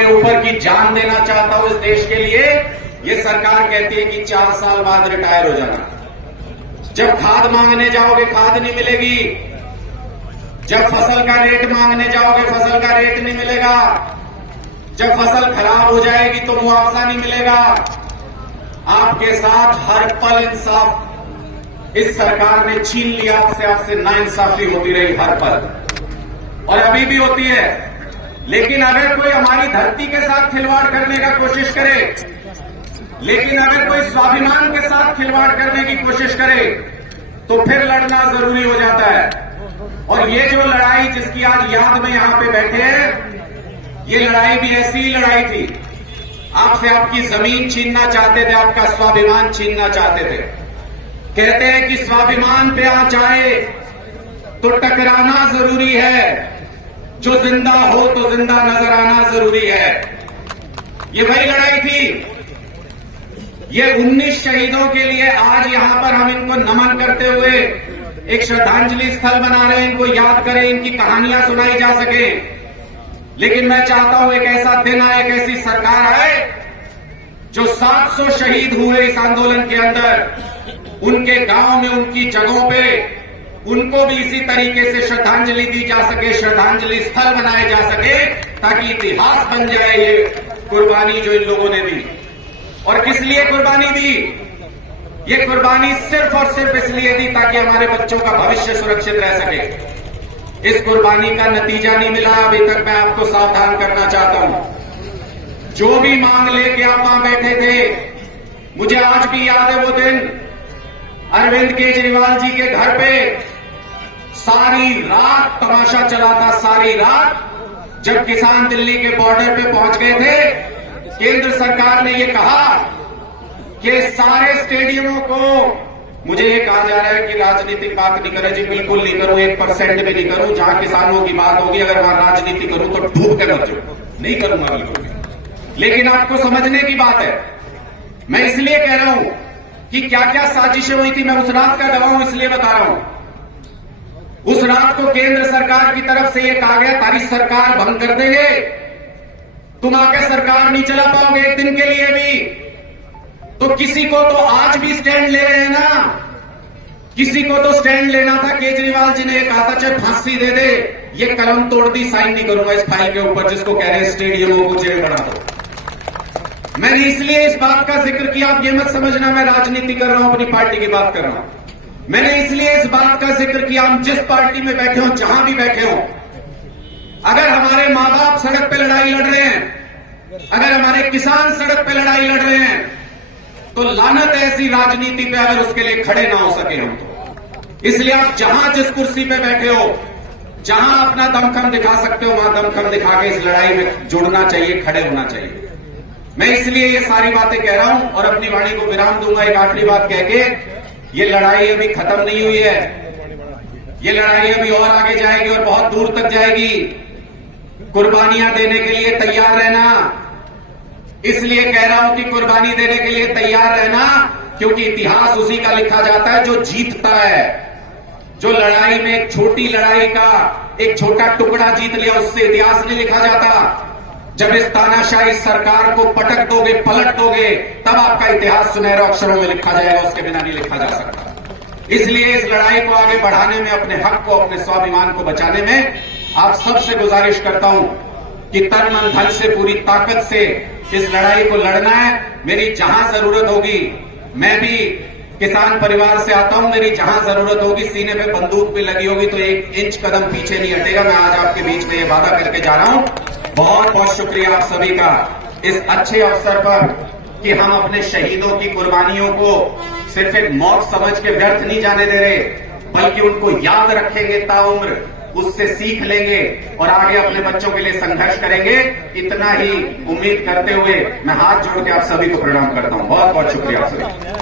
के ऊपर की जान देना चाहता हूं इस देश के लिए। ये सरकार कहती है कि 4 साल बाद रिटायर हो जाना। जब खाद मांगने जाओगे खाद नहीं मिलेगी, जब फसल का रेट मांगने जाओगे फसल का रेट नहीं मिलेगा, जब फसल खराब हो जाएगी तो मुआवजा नहीं मिलेगा। आपके साथ हर पल इंसाफ इस सरकार ने छीन लिया आपसे नाइंसाफी होती रही हर पल, और अभी भी होती है। लेकिन अगर कोई हमारी धरती के साथ खिलवाड़ करने का कोशिश करे, लेकिन अगर कोई स्वाभिमान के साथ खिलवाड़ करने की कोशिश करे तो फिर लड़ना जरूरी हो जाता है। और ये जो लड़ाई जिसकी आज याद में यहां पे बैठे हैं, ये लड़ाई भी ऐसी ही लड़ाई थी। आपसे आपकी जमीन छीनना चाहते थे, आपका स्वाभिमान छीनना चाहते थे। कहते हैं कि स्वाभिमान पे आंच आए तो टकराना जरूरी है, जो जिंदा हो तो जिंदा नजर आना जरूरी है। ये वही लड़ाई थी। ये 19 शहीदों के लिए आज यहां पर हम इनको नमन करते हुए एक श्रद्धांजलि स्थल बना रहे हैं, इनको याद करें, इनकी कहानियां सुनाई जा सके। लेकिन मैं चाहता हूं एक ऐसा दिन आए, एक ऐसी सरकार आए जो 700 शहीद हुए इस आंदोलन के अंदर, उनके गांव में, उनकी जगहों पे उनको भी इसी तरीके से श्रद्धांजलि दी जा सके, श्रद्धांजलि स्थल बनाए जा सके, ताकि इतिहास बन जाए ये कुर्बानी जो इन लोगों ने दी। और किस लिए कुर्बानी दी? ये कुर्बानी सिर्फ और सिर्फ इसलिए दी ताकि हमारे बच्चों का भविष्य सुरक्षित रह सके। इस कुर्बानी का नतीजा नहीं मिला अभी तक। मैं आपको सावधान करना चाहता हूं। जो भी मांग लेके आप वहां बैठे थे, मुझे आज भी याद है वो दिन अरविंद केजरीवाल जी के घर पे सारी रात तमाशा चला था। सारी रात जब किसान दिल्ली के बॉर्डर पे पहुंच गए थे, केंद्र सरकार ने ये कहा कि सारे स्टेडियमों को, मुझे ये कहा जा रहा है कि राजनीतिक बात नहीं करे। जी बिल्कुल नहीं करूं, 1% भी नहीं करूं। जहां किसानों की बात होगी अगर वहां राजनीति करूं तो डूब के मर जाऊं, नहीं करूंगा बिल्कुल भी। लेकिन आपको समझने की बात है, मैं इसलिए कह रहा हूं कि क्या क्या साजिशें हुई थी, मैं उस रात का गवाह हूं, इसलिए बता रहा हूं। उस रात को केंद्र सरकार की तरफ से यह कहा गया तारी सरकार भंग कर देंगे, तुम आके सरकार नहीं चला पाओगे एक दिन के लिए भी। तो किसी को तो आज भी स्टैंड ले रहे हैं ना, किसी को तो स्टैंड लेना था। केजरीवाल जी ने कहा था चाहे फांसी दे दे, ये कलम तोड़ दी, साइन नहीं करूंगा इस फाइल के ऊपर जिसको कह रहे हैं स्टेडियमों को जेल बना दो। मैंने इसलिए इस बात का जिक्र किया, आप ये मत समझना मैं राजनीति कर रहा हूं, अपनी पार्टी की बात कर रहा हूं। मैंने इसलिए इस बात का जिक्र किया, हम जिस पार्टी में बैठे हो, जहां भी बैठे हो, अगर हमारे मां बाप सड़क पे लड़ाई लड़ रहे हैं, अगर हमारे किसान सड़क पे लड़ाई लड़ रहे हैं, तो लानत ऐसी राजनीति पे अगर उसके लिए खड़े ना हो सके हम तो। इसलिए आप जहां जिस कुर्सी पे बैठे हो, जहां अपना दमखम दिखा सकते हो, वहां दमखम दिखा के इस लड़ाई में जुड़ना चाहिए, खड़े होना चाहिए। मैं इसलिए ये सारी बातें कह रहा हूं और अपनी वाणी को विराम दूंगा एक आखिरी बात कह के। ये लड़ाई अभी खत्म नहीं हुई है, ये लड़ाई अभी और आगे जाएगी और बहुत दूर तक जाएगी। कुर्बानियां देने के लिए तैयार रहना। इसलिए कह रहा हूं कि कुर्बानी देने के लिए तैयार रहना, क्योंकि इतिहास उसी का लिखा जाता है जो जीतता है। जो लड़ाई में एक छोटी लड़ाई का एक छोटा टुकड़ा जीत लिया, उससे इतिहास नहीं लिखा जाता। जब इस तानाशाही सरकार को पटक दोगे, पलट दोगे, तब आपका इतिहास सुनहरे अक्षरों में लिखा जाएगा, उसके बिना नहीं लिखा जा सकता। इसलिए इस लड़ाई को आगे बढ़ाने में, अपने हक को, अपने स्वाभिमान को बचाने में आप सबसे गुजारिश करता हूं कि तन मन धन से, पूरी ताकत से इस लड़ाई को लड़ना है। मेरी जहां जरूरत होगी, मैं भी किसान परिवार से आता हूं, मेरी जहां जरूरत होगी, सीने पे बंदूक भी लगी होगी तो 1 इंच कदम पीछे नहीं हटेगा। मैं आज आपके बीच में ये वादा करके जा रहा हूं। बहुत बहुत शुक्रिया आप सभी का इस अच्छे अवसर पर कि हम अपने शहीदों की कुर्बानियों को सिर्फ एक मौत समझ के व्यर्थ नहीं जाने दे रहे, बल्कि उनको याद रखेंगे ताउम्र, उससे सीख लेंगे और आगे अपने बच्चों के लिए संघर्ष करेंगे। इतना ही उम्मीद करते हुए मैं हाथ जोड़ के आप सभी को प्रणाम करता हूं। बहुत बहुत शुक्रिया आप सभी।